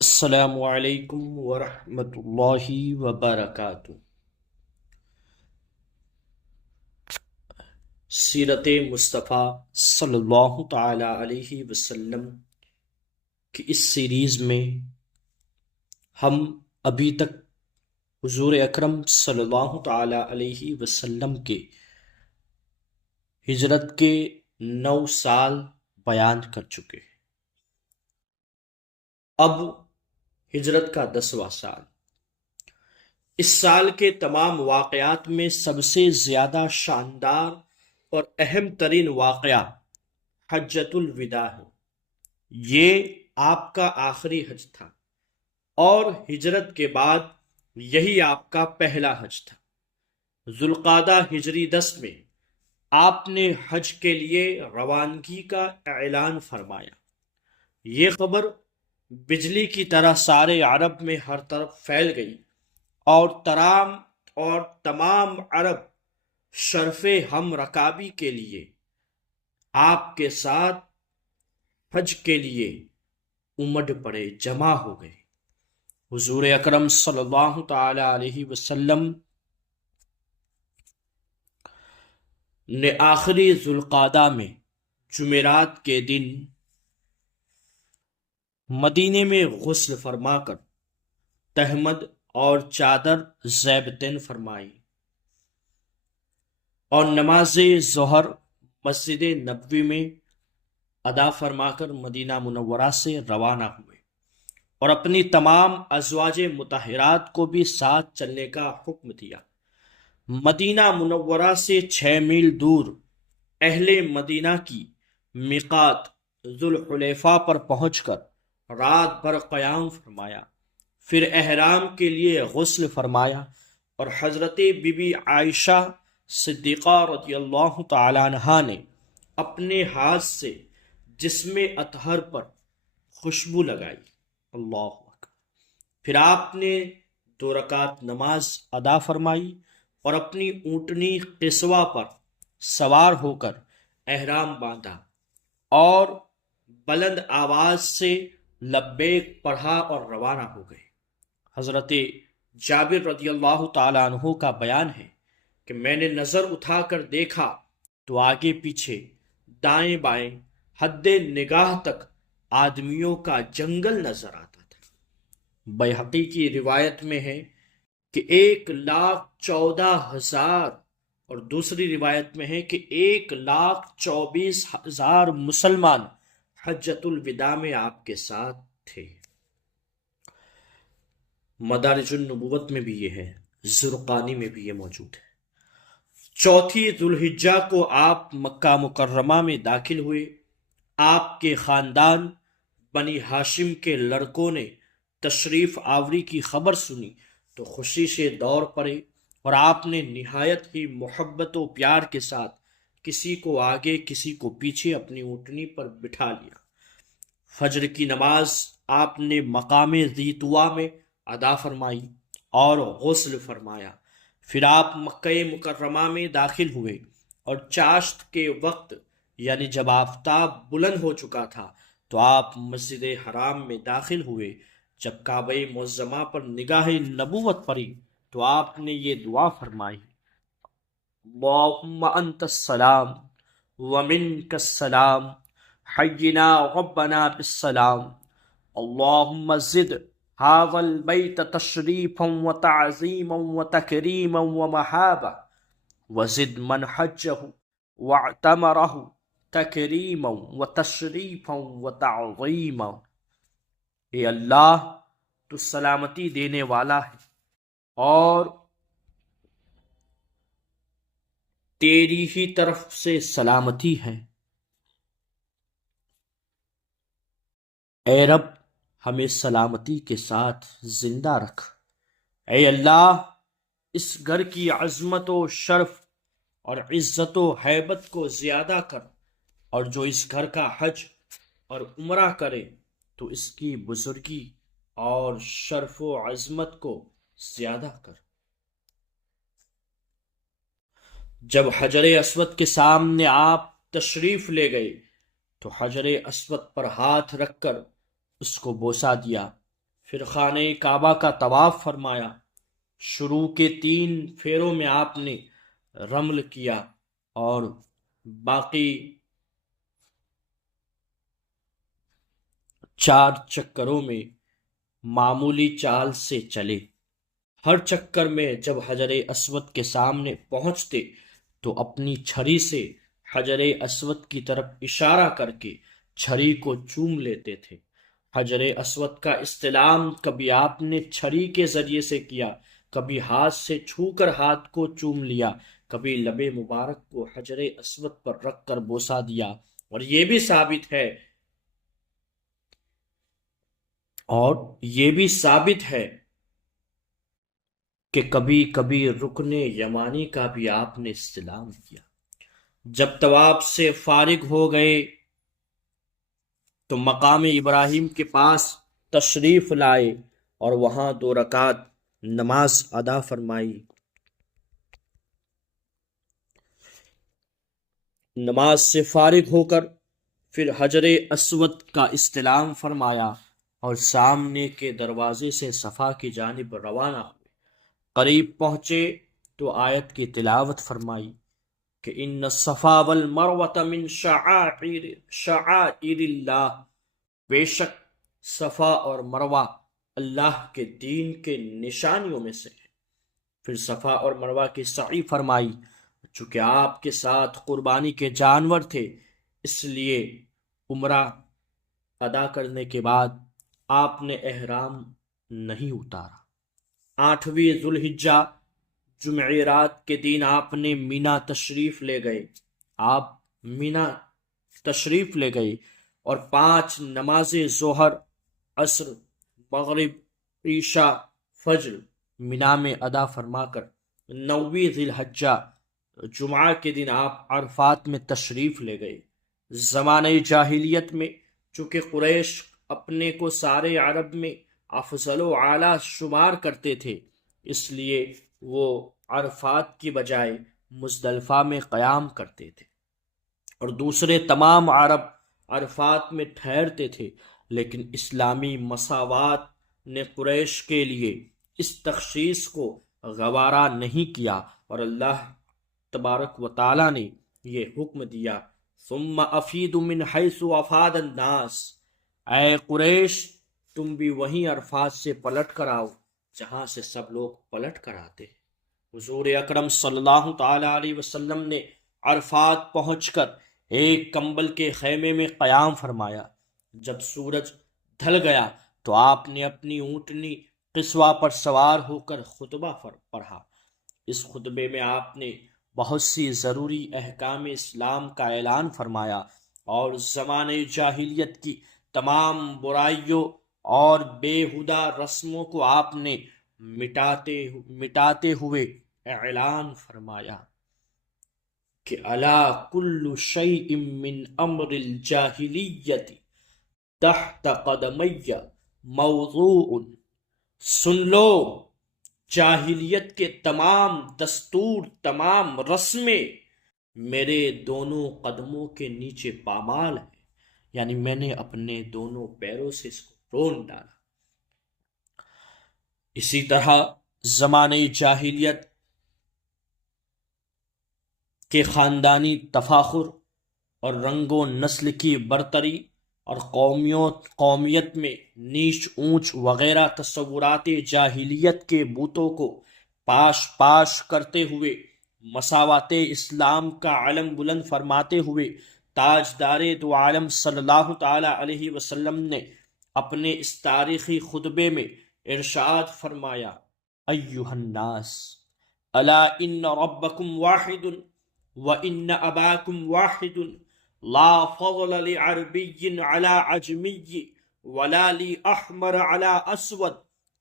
السلام علیکم ورحمۃ اللہ وبرکاتہ۔ سیرت مصطفیٰ صلی اللہ تعالی علیہ وسلم کی اس سیریز میں ہم ابھی تک حضور اکرم صلی اللہ تعالی علیہ وسلم کے ہجرت کے 9 سال بیان کر چکے ہیں۔ اب ہجرت کا 10واں سال۔ اس سال کے تمام واقعات میں سب سے زیادہ شاندار اور اہم ترین واقعہ حجۃ الوداع ہے۔ یہ آپ کا آخری حج تھا اور ہجرت کے بعد یہی آپ کا پہلا حج تھا۔ ذوالقعدہ ہجری 10 میں آپ نے حج کے لیے روانگی کا اعلان فرمایا۔ یہ خبر بجلی کی طرح سارے عرب میں ہر طرف پھیل گئی اور تمام عرب شرف ہم رکابی کے لیے آپ کے ساتھ حج کے لیے امڑ پڑے، جمع ہو گئے۔ حضور اکرم صلی اللہ تعالی علیہ وسلم نے آخری ذوالقعدہ میں جمعرات کے دن مدینے میں غسل فرما کر تہمد اور چادر زیبتین فرمائی اور نماز ظہر مسجد نبوی میں ادا فرما کر مدینہ منورہ سے روانہ ہوئے اور اپنی تمام ازواج مطہرات کو بھی ساتھ چلنے کا حکم دیا۔ مدینہ منورہ سے 6 میل دور اہل مدینہ کی میقات ذوالحلیفہ پر پہنچ کر رات بھر قیام فرمایا، پھر احرام کے لیے غسل فرمایا اور حضرت بی بی عائشہ صدیقہ رضی اللہ تعالی عنہا نے اپنے ہاتھ سے جسم اطہر پر خوشبو لگائی۔ اللہ اکبر۔ پھر آپ نے 2 رکعت نماز ادا فرمائی اور اپنی اونٹنی قصوہ پر سوار ہو کر احرام باندھا اور بلند آواز سے لبیک پڑھا اور روانہ ہو گئے۔ حضرت جابر رضی اللہ تعالیٰ عنہ کا بیان ہے کہ میں نے نظر اٹھا کر دیکھا تو آگے پیچھے دائیں بائیں حد نگاہ تک آدمیوں کا جنگل نظر آتا تھا۔ بیہقی کی روایت میں ہے کہ 1,14,000 اور دوسری روایت میں ہے کہ 1,24,000 مسلمان حجۃ الوداع میں آپ کے ساتھ تھے۔ مدارج النبوت میں بھی یہ ہے، زرقانی میں بھی یہ موجود ہے۔ 4 ذوالحجہ کو آپ مکہ مکرمہ میں داخل ہوئے۔ آپ کے خاندان بنی ہاشم کے لڑکوں نے تشریف آوری کی خبر سنی تو خوشی سے دوڑ پڑے اور آپ نے نہایت ہی محبت و پیار کے ساتھ کسی کو آگے کسی کو پیچھے اپنی اونٹنی پر بٹھا لیا۔ فجر کی نماز آپ نے مقام ذی طویٰ میں ادا فرمائی اور غسل فرمایا۔ پھر آپ مکہ مکرمہ میں داخل ہوئے اور چاشت کے وقت یعنی جب آفتاب بلند ہو چکا تھا تو آپ مسجد حرام میں داخل ہوئے۔ جب کعبہ معظمہ پر نگاہ نبوت پڑی تو آپ نے یہ دعا فرمائی: اللہم انت السلام ومنک السلام حینا ربنا بالسلام اللہم زد هذا البيت تشريفا وتعظيما وتكريما ومحابة وزد من حجه واعتمره تكريما وتشريفا وتعظيما۔ اے اللہ، تو سلامتی دینے والا ہے اور تیری ہی طرف سے سلامتی ہے۔ اے رب، ہمیں سلامتی کے ساتھ زندہ رکھ۔ اے اللہ، اس گھر کی عظمت و شرف اور عزت و ہیبت کو زیادہ کر، اور جو اس گھر کا حج اور عمرہ کرے تو اس کی بزرگی اور شرف و عظمت کو زیادہ کر۔ جب حجر اسود کے سامنے آپ تشریف لے گئے تو حجر اسود پر ہاتھ رکھ کر اس کو بوسہ دیا پھر خانہ کعبہ کا طواف فرمایا۔ شروع کے 3 پھیروں میں آپ نے رمل کیا اور باقی 4 چکروں میں معمولی چال سے چلے۔ ہر چکر میں جب حجر اسود کے سامنے پہنچتے تو اپنی چھری سے حجر اسود کی طرف اشارہ کر کے چھری کو چوم لیتے تھے۔ حجر اسود کا استلام کبھی آپ نے چھری کے ذریعے سے کیا، کبھی ہاتھ سے چھو کر ہاتھ کو چوم لیا، کبھی لب مبارک کو حجر اسود پر رکھ کر بوسہ دیا۔ اور یہ بھی ثابت ہے کہ کبھی کبھی رکن یمانی کا بھی آپ نے استلام کیا۔ جب طواف سے فارغ ہو گئے تو مقام ابراہیم کے پاس تشریف لائے اور وہاں 2 رکعت نماز ادا فرمائی۔ نماز سے فارغ ہو کر پھر حجر اسود کا استلام فرمایا اور سامنے کے دروازے سے صفا کی جانب روانہ ہوئے۔ قریب پہنچے تو آیت کی تلاوت فرمائی کہ ان الصفا والمروۃ من شعائر اللہ، بے شک صفا اور مروہ اللہ کے دین کے نشانیوں میں سے ہے۔ پھر صفا اور مروہ کی سعی فرمائی۔ چونکہ آپ کے ساتھ قربانی کے جانور تھے اس لیے عمرہ ادا کرنے کے بعد آپ نے احرام نہیں اتارا۔ 8ویں ذوالحجہ جمعرات کے دن آپ نے مینا تشریف لے گئے۔ آپ مینا تشریف لے گئے اور 5 نمازیں ظہر، عصر، مغرب، عشاء، فجر مینا میں ادا فرما کر 9ویں ذی الحجہ جمعہ کے دن آپ عرفات میں تشریف لے گئے۔ زمانہ جاہلیت میں چونکہ قریش اپنے کو سارے عرب میں افضل و اعلیٰ شمار کرتے تھے، اس لیے وہ عرفات کی بجائے مزدلفہ میں قیام کرتے تھے اور دوسرے تمام عرب عرفات میں ٹھہرتے تھے، لیکن اسلامی مساوات نے قریش کے لیے اس تخصیص کو گوارا نہیں کیا اور اللہ تبارک و تعالی نے یہ حکم دیا ثم افیدوا من حیث افاد الناس، اے قریش تم بھی وہیں عرفات سے پلٹ کر آؤ جہاں سے سب لوگ پلٹ کر آتے ہیں۔ حضور اکرم صلی اللہ تعالی علیہ وسلم نے عرفات پہنچ کر ایک کمبل کے خیمے میں قیام فرمایا۔ جب سورج ڈھل گیا تو آپ نے اپنی اونٹنی قصوہ پر سوار ہو کر خطبہ پڑھا۔ اس خطبے میں آپ نے بہت سی ضروری احکام اسلام کا اعلان فرمایا اور زمانے جاہلیت کی تمام برائیوں اور بے ہدہ رسموں کو آپ نے مٹاتے ہوئے اعلان فرمایا کہ الا کل شیء من امر الجاہلیت تحت قدمی موضوع، سن لو جاہلیت کے تمام دستور، تمام رسمیں میرے دونوں قدموں کے نیچے پامال ہیں، یعنی میں نے اپنے دونوں پیروں سے اس کو رون ڈالا۔ اسی طرح زمانے جاہلیت کے خاندانی تفاخر اور رنگ و نسل کی برتری اور قومیت میں نیچ اونچ وغیرہ تصورات جاہلیت کے بتوں کو پاش کرتے ہوئے مساوات اسلام کا علم بلند فرماتے ہوئے تاجدار دو عالم صلی اللہ تعالی علیہ وسلم نے اپنے اس تاریخی خطبے میں ارشاد فرمایا ایھا الناس الا ان ربکم واحد وان اباکم واحد لا فضل لعربی علی عجمی ولا لأحمر علی اسود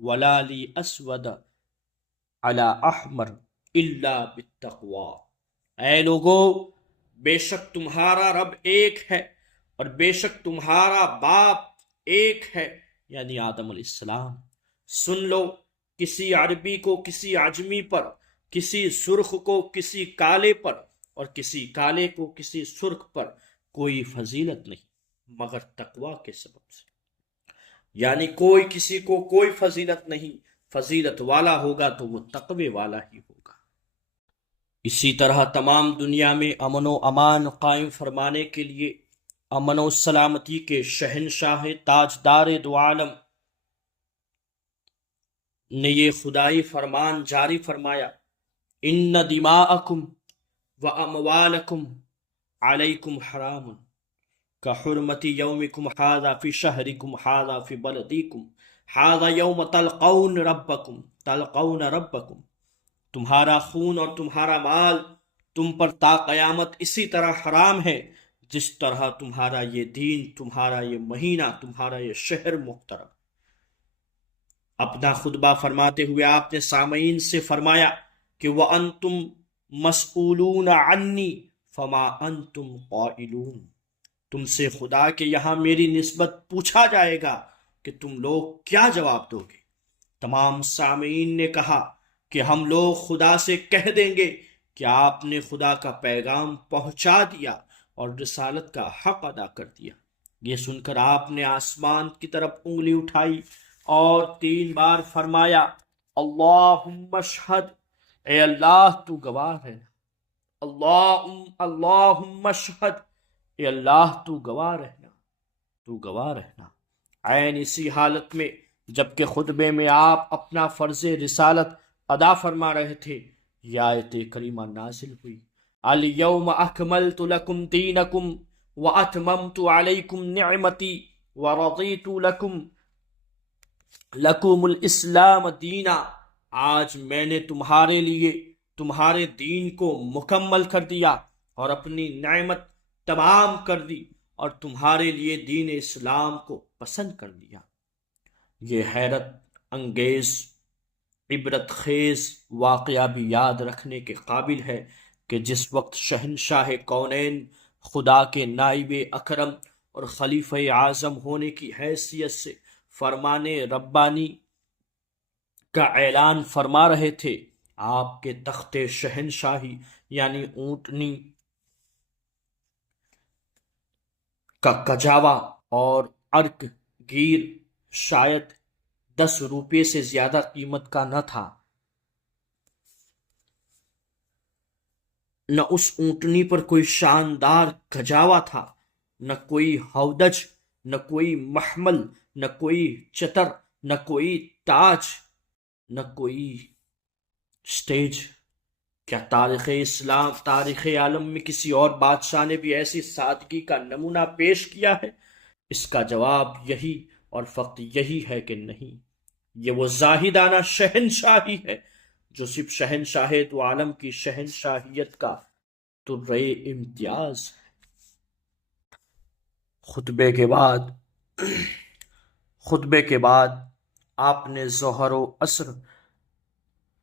ولا لأسود علی احمر الا بالتقوی۔ اے لوگو، بے شک تمہارا رب ایک ہے اور بے شک تمہارا باپ ایک ہے، یعنی آدم علیہ السلام۔ سن لو، کسی عربی کو کسی عجمی پر، کسی سرخ کو کسی کالے پر اور کسی کالے کو کسی سرخ پر کوئی فضیلت نہیں مگر تقوی کے سبب سے۔ یعنی کوئی کسی کو کوئی فضیلت نہیں، فضیلت والا ہوگا تو وہ تقوی والا ہی ہوگا۔ اسی طرح تمام دنیا میں امن و امان قائم فرمانے کے لیے امن و سلامتی کے شہنشاہ تاجدار دو عالم نے یہ خدائی فرمان جاری فرمایا، ان دماءکم و اموالکم علیکم حرام كحرمة يومكم هذا في شهركم هذا في بلدكم هذا يوم تلقون ربكم، تمہارا خون اور تمہارا مال تم پر تا قیامت اسی طرح حرام ہے جس طرح تمہارا یہ دین، تمہارا یہ مہینہ، تمہارا یہ شہر محترم۔ اپنا خطبہ فرماتے ہوئے آپ نے سامعین سے فرمایا کہ وَأَنْتُمْ مَسْئُولُونَ عَنِّي فَمَا أَنْتُمْ قَائِلُونَ، تم سے خدا کے یہاں میری نسبت پوچھا جائے گا کہ تم لوگ کیا جواب دو گے۔ تمام سامعین نے کہا کہ ہم لوگ خدا سے کہہ دیں گے کہ آپ نے خدا کا پیغام پہنچا دیا اور رسالت کا حق ادا کر دیا۔ یہ سن کر آپ نے آسمان کی طرف انگلی اٹھائی اور 3 بار فرمایا، اللہم اشہد، اے اللہ تو گواہ ہے، اللہم اشہد، اے اللہ تو گواہ رہنا، تو گواہ رہنا۔ عین اسی حالت میں جبکہ خطبے میں آپ اپنا فرض رسالت ادا فرما رہے تھے، یہ آیت کریمہ نازل ہوئی، الیوم اکملت لکم دینکم واتممت علیکم نعمتی ورضیت لکم الاسلام دینا، آج میں نے تمہارے لیے تمہارے دین کو مکمل کر دیا اور اپنی نعمت تمام کر دی اور تمہارے لیے دین اسلام کو پسند کر دیا۔ یہ حیرت انگیز عبرت خیز واقعہ بھی یاد رکھنے کے قابل ہے کہ جس وقت شہنشاہ کونین، خدا کے نائب اکرم اور خلیفہ اعظم ہونے کی حیثیت سے فرمان ربانی کا اعلان فرما رہے تھے، آپ کے تخت شہنشاہی یعنی اونٹنی کا کجاوا اور عرق گیر شاید 10 روپے سے زیادہ قیمت کا نہ تھا۔ نہ اس اونٹنی پر کوئی شاندار کجاوا تھا، نہ کوئی ہودج، نہ کوئی محمل، نہ کوئی چتر، نہ کوئی تاج، نہ کوئی سٹیج۔ کیا تاریخ اسلام، تاریخ عالم میں کسی اور بادشاہ نے بھی ایسی سادگی کا نمونہ پیش کیا ہے؟ اس کا جواب یہی اور فقط یہی ہے کہ نہیں۔ یہ وہ زاہدانہ شہنشاہی ہے جو صرف شہنشاہ دو عالم کی شہنشاہیت کا طرے امتیاز ہے۔ خطبے کے بعد آپ نے ظہر و عصر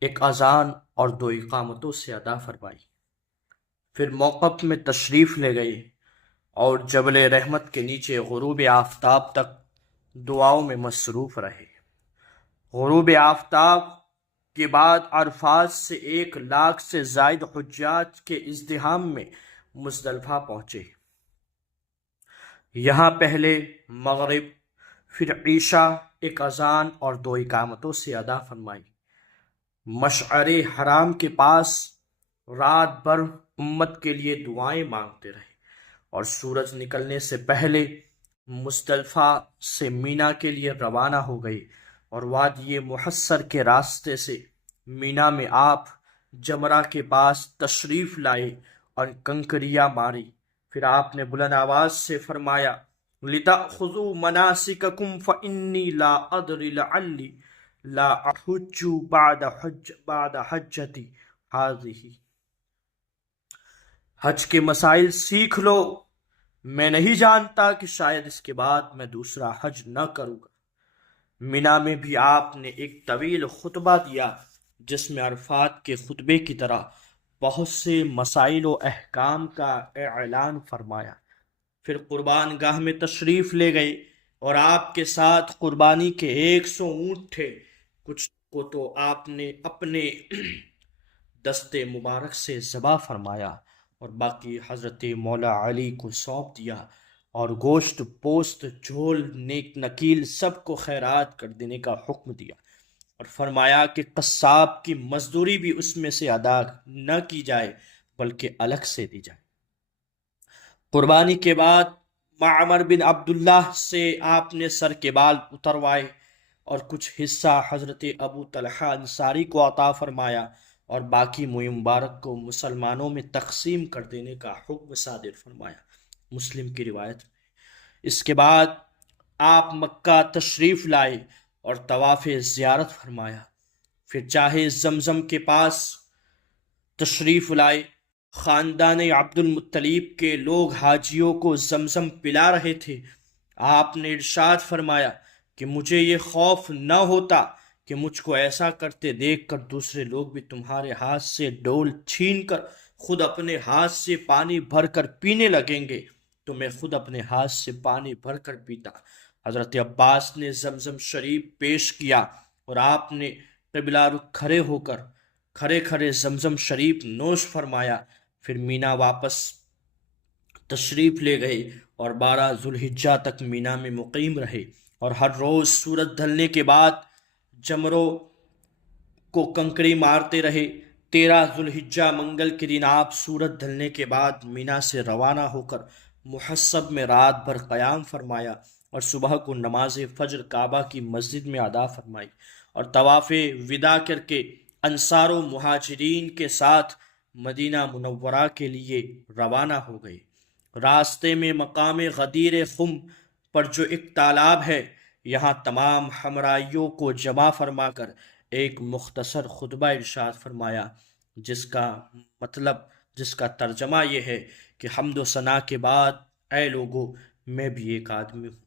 ایک اذان اور 2 اقامتوں سے ادا فرمائی، پھر موقف میں تشریف لے گئے اور جبل رحمت کے نیچے غروب آفتاب تک دعاؤں میں مصروف رہے۔ غروب آفتاب کے بعد عرفات سے 1 لاکھ سے زائد حجاج کے ازدحام میں مزدلفہ پہنچے۔ یہاں پہلے مغرب، پھر عشاء ایک اذان اور 2 اقامتوں سے ادا فرمائی۔ مشعر حرام کے پاس رات بھر امت کے لیے دعائیں مانگتے رہے اور سورج نکلنے سے پہلے مزدلفہ سے مینا کے لیے روانہ ہو گئے اور وادی محصر کے راستے سے مینا میں آپ جمرہ کے پاس تشریف لائے اور کنکریاں ماری۔ پھر آپ نے بلند آواز سے فرمایا، لِتَأْخُذُوا مَنَاسِكَكُمْ فَإِنِّي لَا أَدْرِ لَعَلِّي لَا أَحُجُّ بَعْدَ حَجَّتِي هَٰذِهِ، حج کے مسائل سیکھ لو، میں نہیں جانتا کہ شاید اس کے بعد میں دوسرا حج نہ کروں گا۔ مینا میں بھی آپ نے ایک طویل خطبہ دیا جس میں عرفات کے خطبے کی طرح بہت سے مسائل و احکام کا اعلان فرمایا۔ پھر قربان گاہ میں تشریف لے گئے اور آپ کے ساتھ قربانی کے 100 اونٹ تھے۔ کچھ کو تو آپ نے اپنے دست مبارک سے ذبح فرمایا اور باقی حضرت مولا علی کو سونپ دیا اور گوشت پوست جھول نیک نکیل سب کو خیرات کر دینے کا حکم دیا، اور فرمایا کہ قصاب کی مزدوری بھی اس میں سے ادا نہ کی جائے بلکہ الگ سے دی جائے۔ قربانی کے بعد معمر بن عبداللہ سے آپ نے سر کے بال اتروائے اور کچھ حصہ حضرت ابو طلحہ انصاری کو عطا فرمایا اور باقی موئے مبارک کو مسلمانوں میں تقسیم کر دینے کا حکم صادر فرمایا، مسلم کی روایت میں۔ اس کے بعد آپ مکہ تشریف لائے اور طواف زیارت فرمایا، پھر چاہے زمزم کے پاس تشریف لائے۔ خاندان عبد المطلب کے لوگ حاجیوں کو زمزم پلا رہے تھے، آپ نے ارشاد فرمایا کہ مجھے یہ خوف نہ ہوتا کہ مجھ کو ایسا کرتے دیکھ کر دوسرے لوگ بھی تمہارے ہاتھ سے ڈول چھین کر خود اپنے ہاتھ سے پانی بھر کر پینے لگیں گے، تو میں خود اپنے ہاتھ سے پانی بھر کر پیتا۔ حضرت عباس نے زمزم شریف پیش کیا اور آپ نے قبلہ رخ کھڑے ہو کر کھڑے کھڑے زمزم شریف نوش فرمایا، پھر مینا واپس تشریف لے گئے اور 12 ذوالحجہ تک مینا میں مقیم رہے، اور ہر روز سورج ڈھلنے کے بعد جمروں کو کنکری مارتے رہے۔ 13 ذوالحجہ منگل کے دن آپ سورج ڈھلنے کے بعد مینا سے روانہ ہو کر محصب میں رات بھر قیام فرمایا اور صبح کو نماز فجر کعبہ کی مسجد میں ادا فرمائی، اور طواف وداع کر کے انصار و مہاجرین کے ساتھ مدینہ منورہ کے لیے روانہ ہو گئے۔ راستے میں مقام غدیر خم پر جو ایک تالاب ہے، یہاں تمام ہمراہیوں کو جمع فرما کر ایک مختصر خطبہ ارشاد فرمایا، جس کا ترجمہ یہ ہے کہ حمد و ثنا کے بعد اے لوگو، میں بھی ایک آدمی ہوں،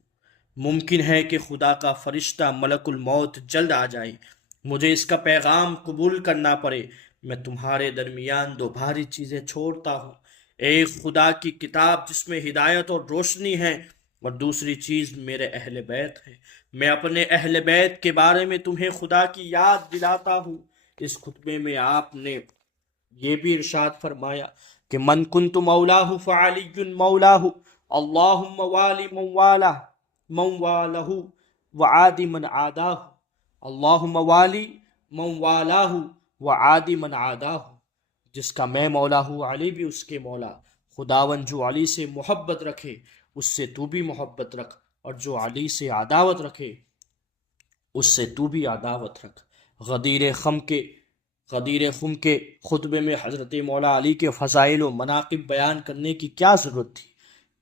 ممکن ہے کہ خدا کا فرشتہ ملک الموت جلد آ جائے، مجھے اس کا پیغام قبول کرنا پڑے، میں تمہارے درمیان 2 بھاری چیزیں چھوڑتا ہوں، ایک خدا کی کتاب جس میں ہدایت اور روشنی ہے، اور دوسری چیز میرے اہل بیت ہے، میں اپنے اہل بیت کے بارے میں تمہیں خدا کی یاد دلاتا ہوں۔ اس خطبے میں آپ نے یہ بھی ارشاد فرمایا کہ من کنت مولاہ فعلی مولاہ، اللہم والی من والہ وعادی من عاداہ، اللہم والی من والاہ وعادی من عاداہ، جس کا میں مولا ہوں علی بھی اس کے مولا، خداون جو علی سے محبت رکھے اس سے تو بھی محبت رکھ، اور جو علی سے عداوت رکھے اس سے تو بھی عداوت رکھ۔ غدیر خم کے خطبے میں حضرت مولا علی کے فضائل و مناقب بیان کرنے کی کیا ضرورت تھی؟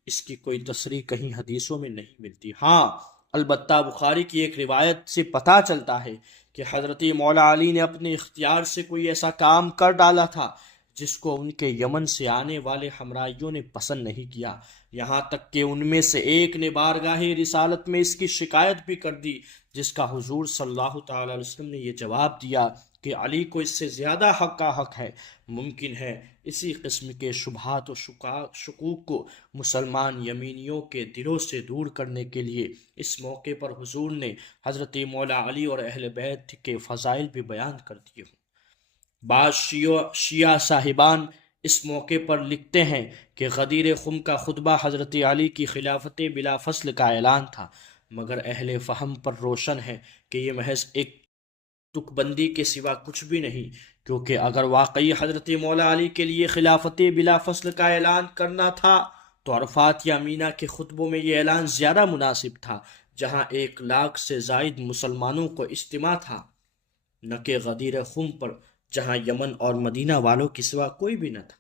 اس کی کوئی تصریح کہیں حدیثوں میں نہیں ملتی۔ ہاں البتہ بخاری کی ایک روایت سے پتہ چلتا ہے کہ حضرت مولا علی نے اپنے اختیار سے کوئی ایسا کام کر ڈالا تھا جس کو ان کے یمن سے آنے والے ہمراہیوں نے پسند نہیں کیا، یہاں تک کہ ان میں سے ایک نے بارگاہ رسالت میں اس کی شکایت بھی کر دی، جس کا حضور صلی اللہ تعالی علیہ وسلم نے یہ جواب دیا کہ علی کو اس سے زیادہ حق کا حق ہے۔ ممکن ہے اسی قسم کے شبہات و شکوک کو مسلمان یمینیوں کے دلوں سے دور کرنے کے لیے اس موقع پر حضور نے حضرت مولا علی اور اہل بیت کے فضائل بھی بیان کر دیے ہوں۔ بعض شیعہ صاحبان اس موقع پر لکھتے ہیں کہ غدیر خم کا خطبہ حضرت علی کی خلافت بلا فصل کا اعلان تھا، مگر اہل فہم پر روشن ہے کہ یہ محض ایک تک بندی کے سوا کچھ بھی نہیں، کیونکہ اگر واقعی حضرت مولا علی کے لیے خلافت بلا فصل کا اعلان کرنا تھا تو عرفات یا مینا کے خطبوں میں یہ اعلان زیادہ مناسب تھا، جہاں 1 لاکھ سے زائد مسلمانوں کو اجتماع تھا، نہ کہ غدیر خم پر جہاں یمن اور مدینہ والوں کے سوا کوئی بھی نہ تھا۔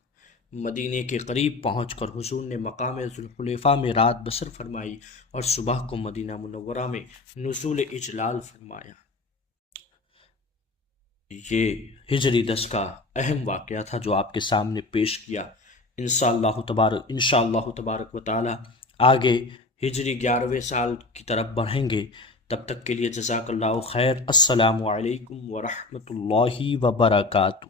مدینے کے قریب پہنچ کر حضور نے مقام ذوالحلیفہ میں رات بسر فرمائی اور صبح کو مدینہ منورہ میں نزول اجلال فرمایا۔ یہ ہجری 10 کا اہم واقعہ تھا جو آپ کے سامنے پیش کیا۔ انشاءاللہ تبارک و تعالی آگے ہجری 11ویں سال کی طرف بڑھیں گے۔ تب تک کے لیے جزاک اللہ خیر۔ السلام علیکم ورحمۃ اللہ وبرکاتہ۔